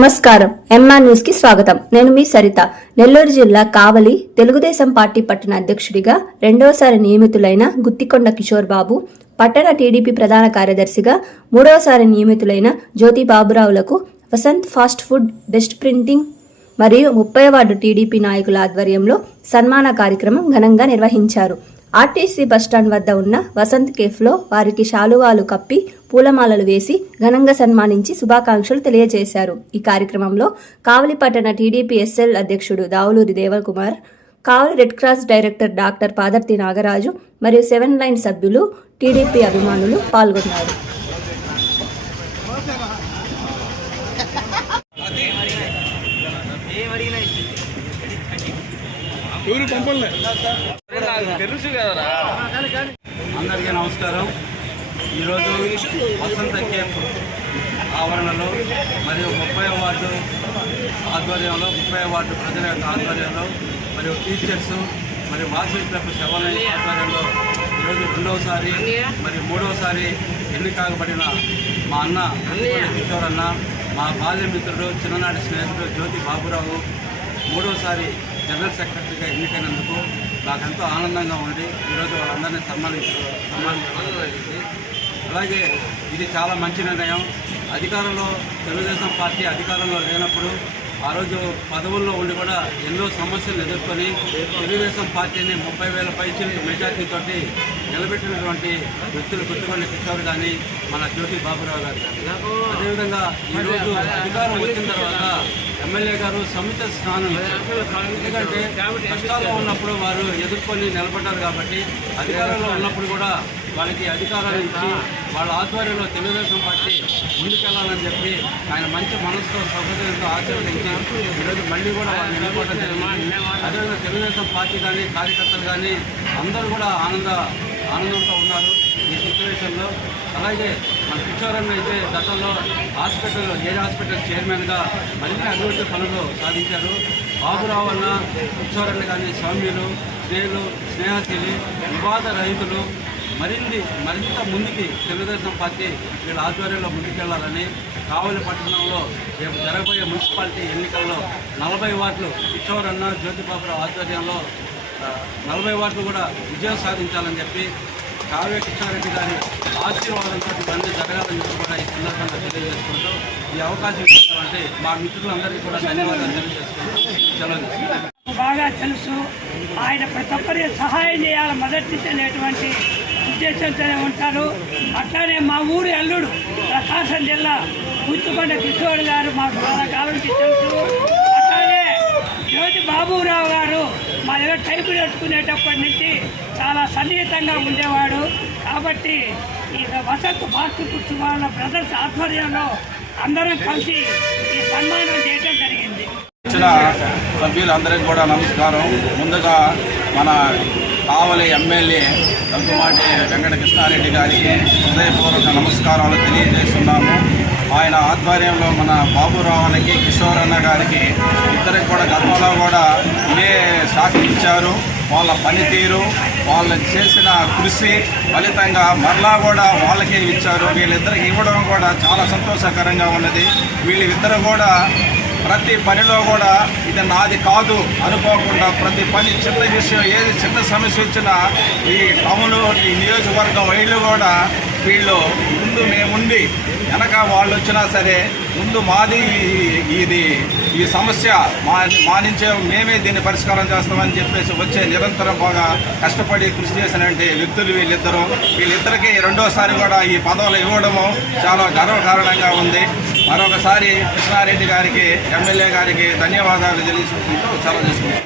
నమస్కారం. MR news కి స్వాగతం. నేను మీ సరిత. నెల్లూరు జిల్లా కావలి తెలుగుదేశం పార్టీ పట్టణ అధ్యక్షుడిగా రెండవసారి నియమితులైన గుత్తికొండ కిషోర్ బాబు, పట్టణ టీడీపీ ప్రధాన కార్యదర్శిగా మూడవసారి నియమితులైన జ్యోతి బాబురావులకు Vasanth fast food dust printing మరియు 30వ వార్డు టీడీపీ నాయకుల ఆధ్వర్యంలో సన్మాన కార్యక్రమం ఘనంగా నిర్వహించారు. ఆర్టీసీ బస్టాండ్ వద్ద ఉన్న వసంత్ కేఫ్లో వారికి శాలువాలు కప్పి పూలమాలలు వేసి ఘనంగా సన్మానించి శుభాకాంక్షలు తెలియజేశారు. ఈ కార్యక్రమంలో కావలి పట్టణ టీడీపీ ఎస్ఎల్ అధ్యక్షుడు Davuluri Devakumar, Kavali red cross director doctor Padarthi Nagaraju మరియు 7 లైన్ సభ్యులు, టీడీపీ అభిమానులు పాల్గొన్నారు. అందరికీ నమస్కారం. ఈరోజు వసంత కేఫ్ ఆవరణలో మరియు 30వ వార్డు ఆధ్వర్యంలో 30వ వార్డు ప్రజల యొక్క ఆధ్వర్యంలో మరియు టీచర్స్ మరియు వాసవి క్లబ్ 7 లైన్ ఆధ్వర్యంలో ఈరోజు రెండవసారి మరియు మూడవసారి ఎన్నికబడిన మా అన్న కిషోర్ అన్న, మా బాల్యమిత్రుడు, చిన్ననాటి స్నేహితుడు జ్యోతి బాబురావు మూడవసారి జనరల్ సెక్రటరీగా ఎన్నికైనందుకు నాకెంతో ఆనందంగా ఉంది. ఈరోజు వాళ్ళందరినీ సన్మానించడం జరిగింది. అలాగే ఇది చాలా మంచి నిర్ణయం. అధికారంలో తెలుగుదేశం పార్టీ అధికారంలో లేనప్పుడు ఆ రోజు పదవుల్లో ఉండి కూడా ఎన్నో సమస్యలు ఎదుర్కొని తెలుగుదేశం పార్టీని 30,000 పైచిలకు మెజార్టీతోటి నిలబెట్టినటువంటి వ్యక్తులు గుత్తికొండ కిషోర్ కానీ, మన జ్యోతి బాబురావు గారు. అదేవిధంగా ఈరోజు అధికారం వచ్చిన తర్వాత ఎమ్మెల్యే గారు సముచిత స్థానం ఇచ్చారు. ఎందుకంటే కష్టాల్లో ఉన్నప్పుడు వారు ఎదుర్కొని నిలబడ్డారు కాబట్టి అధికారంలో ఉన్నప్పుడు కూడా వాళ్ళకి అధికారాలు ఇచ్చి వాళ్ళ ఆధ్వర్యంలో తెలుగుదేశం పార్టీ ముందుకెళ్లాలని చెప్పి ఆయన మంచి మనసుతో సౌకర్యంతో ఆశీర్వదించి ఈరోజు మళ్ళీ కూడా వాళ్ళు నిలబడడం జరిగింది. అదేవిధంగా తెలుగుదేశం పార్టీ కానీ కార్యకర్తలు కానీ అందరూ కూడా ఆనందంతో ఉన్నారు ఈ సిచ్యువేషన్లో. అలాగే మన కిషోర్ అన్న అయితే గతంలో ఏరియా హాస్పిటల్ చైర్మన్గా మరిన్ని అభివృద్ధి పనులు సాధించారు. బాబురావు అన్న, కిషోర్ అన్న కానీ సౌమ్యులు, స్నేహశీలి, వివాద రహితులు, మరింత ముందుకి తెలుగుదేశం పార్టీ వీళ్ళ ఆధ్వర్యంలో ముందుకెళ్లాలని కావలి పట్టణంలో రేపు జరగబోయే మున్సిపాలిటీ ఎన్నికల్లో 40 వార్డులు కిషోర్ అన్న, జ్యోతి బాబురావు ఆధ్వర్యంలో 40 వార్డులు కూడా విజయం సాధించాలని చెప్పి కావ్య కృష్ణారెడ్డి గారి ఆశీర్వాదంతో ఇవన్నీ జరగాలని చెప్పి కూడా ఈ సందర్భంగా తెలియజేసుకుంటూ ఈ అవకాశం ఇచ్చినటువంటి మా మిత్రులందరికీ కూడా ధన్యవాదాలు తెలియజేసుకుంటూ సెలవు. బాగా తెలుసు, ఆయన ప్రతి ఒక్కరికి సహాయం చేయాలి మొదటి నుంచి అనేటువంటి ఉద్దేశంతోనే ఉంటారు. అట్లానే మా ఊరు అల్లుడు ప్రకాశం జిల్లా గుత్తికొండ కిషోర్ గారు మాకు చాలా కాలం నుంచి తెలుసు. అట్లానే జ్యోతి బాబురావు గారు మా దగ్గర టైపు నేర్చుకునేటప్పటి నుంచి చాలా సన్నిహితంగా ఉండేవాడు. కాబట్టి ఈ వసంత్ ఫాస్ట్ ఫుడ్స్ వాళ్ళ బ్రదర్స్ ఆధ్వర్యంలో అందరం కలిసి ఈ సన్మానం చేయడం జరిగింది. వచ్చిన సభ్యులందరికీ కూడా నమస్కారం. ముందుగా మన కావలి ఎమ్మెల్యే దగ్గుమాటి వెంకట కృష్ణారెడ్డి గారికి హృదయపూర్వక నమస్కారాలు తెలియజేస్తున్నాము. ఆయన ఆధ్వర్యంలో మన బాబురావు అన్నకి, కిషోర్ అన్న గారికి ఇద్దరికి కూడా గతంలో కూడా ఇదే సాక్షి ఇచ్చారు. వాళ్ళ పనితీరు, వాళ్ళు చేసిన కృషి ఫలితంగా మరలా కూడా వాళ్ళకే ఇచ్చారు. వీళ్ళిద్దరికి ఇవ్వడం కూడా చాలా సంతోషకరంగా ఉన్నది. వీళ్ళిద్దరు కూడా ప్రతి పనిలో కూడా ఇది నాది కాదు అనుకోకుండా ప్రతి పని, చిన్న విషయం, ఏది చిన్న సమస్య వచ్చినా ఈ టౌన్, ఈ నియోజకవర్గం వీళ్ళు కూడా వీళ్ళు ముందు మేముండి వెనక వాళ్ళు వచ్చినా సరే ముందు మాది ఈ సమస్య మా నుంచే మేమే దీన్ని పరిష్కారం చేస్తామని చెప్పేసి వచ్చే నిరంతరం బాగా కష్టపడి కృషి చేసినటువంటి వ్యక్తులు వీళ్ళిద్దరికీ రెండోసారి కూడా ఈ పదవులు ఇవ్వడము చాలా గర్వకారణంగా ఉంది. మరొకసారి కృష్ణారెడ్డి గారికి, ఎమ్మెల్యే గారికి ధన్యవాదాలు తెలియజేసుకుంటూ సెలవు చేసుకుంటాం.